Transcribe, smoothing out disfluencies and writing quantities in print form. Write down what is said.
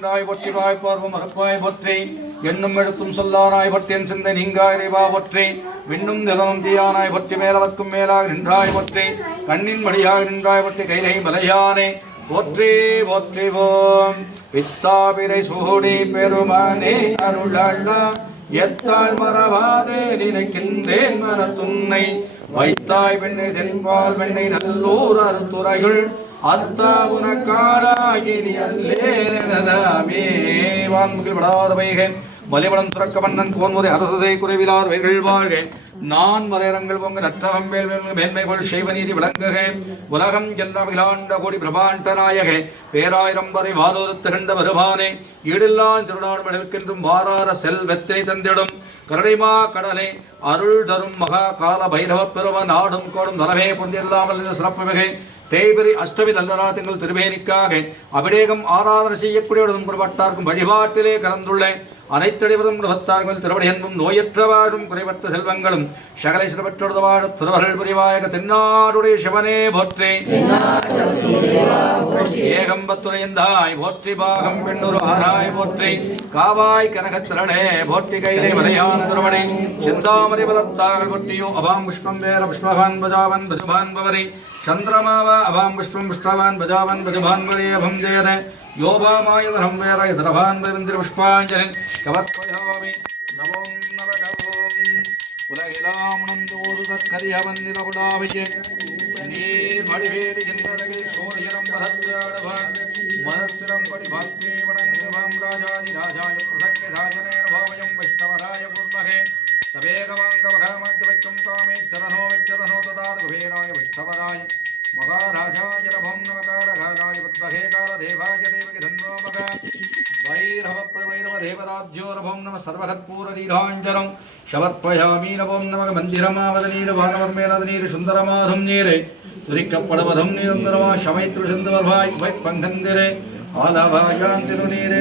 நின்றாய் போற்றி வாய்ப்பார்வம் மறப்பாய் போற்றி எண்ணும் எழுத்தும் சொல்லானாய் போற்றி என் சிந்தை நீங்காய் இறைவா போற்றி விண்ணும் நிலனும் தீயானாய் போற்றி மேலவர்க்கும் மேலாக நின்றாய் போற்றி கண்ணின் மடியாக நின்றாய் போற்றி கைலை மலையானே போற்றி போற்றிவோம் பித்தாபிரை சூடி பெருமானே அருளா எத்தாள் மறவாதே நினைக்கின்றேன் மனத்துன்னை வைத்தாய் பெண்ணை தென்பால் பெண்ணை நல்லூர் அறுத்துறையுள் அத்தா உனக்காடாகினி அல்லேனமே வான்முகில் படாத வைகேன் வலிபலம் துறக்க மன்னன் கோன்முறை அரசை குறைவிலார் வைகள் வாழ்க நான் மறையரங்கள் பொங்க நற்றவம் மேன்மைகள் செய்வநீதி விளங்குக உலகம் எல்லாம் இலாண்ட கோடி பிரபாண்ட நாயகே பேராயிரம் வரை வாதோரத்து கண்ட வருவானே ஈடில்லான் திருநாடு எடுக்கின்றும் வாரார செல்வத்தினை தந்திடும் கரடைமா கடலே அருள் தரும் மகா கால பைரவ பெரும நாடும் கோடும் நலமே பொந்தில்லாமல் சிறப்பு மிகை தேய்பெரி அஷ்டமி நல்லராத்திங்கள் திருவேணிக்காக அபிடேகம் ஆராதனை செய்யக்கூடியவர்களும் புறப்பட்டார்க்கும் வழிபாட்டிலே கலந்துள்ள அனைத்தடிவதும் பக்தார்கள் திருவடி என்பும் நோயற்ற வாழும் குறைவற்ற செல்வங்களும் சகலை சிறப்பற்றொழுது வாழ திருவர்கள் புரிவாயக தென்னாடுடைய சிவனே போற்றி ஏகம்பத்துரையந்தாய் போற்றி பாகம் பெண்ணுரு ஆராய் போற்றி காவாய் கனகத்திரளே போற்றி கைலை மலையான திருவடி சிந்தாமரை பலத்தார்கள் போற்றியோ அபாம் புஷ்பம் வேற புஷ்பவான் பஜாவன் பஜுபான் பவரை சந்திரமாவா அபாம் புஷ்பம் புஷ்பவான் பஜாவன் பஜுபான் பவரே அபம் ஜெயர யோபாமாயதரம் வேற இதரவான் பவிந்திர புஷ்பாஞ்சலி கவத்வயாமி நவோம் நவகவோம் உலகிலாம் நந்தோது தற்கரியவந்திரபுடாவியே நீர் மடிவேறி என்பதகை சோரியரம் பரத்யாடவான் மனசிரம் படி பாக்மி வணங்குவாம் ராஜாதி ராஜாய பிரசக்ய ராஜனேர பாவயம் வைஷ்ணவராய குர்மகே தவேகவாங்க வகாமாத்தி வைக்கம் காமே சரணோ ததார் குபேராய வைஷ்ணவராய மகாராஜாய நபம் நமகாரகாலாய பத்மகே கால தேவாய தேவகி தன்மோமக வைரவ தேவராஜ்யோரபம் நம சர்வகத்பூரீராஞ்சலம் சமர்ப்பயாமி நவம் நமக மந்திரமாவதநீர் வானவர்மேலதநீர் சுந்தரமாதும் நீரே துரிக்கப்படுவதும் நிரந்தரமா சமைத்து சிந்துவர்வாய் பங்கந்திரே ஆலவாயாந்திரு நீரே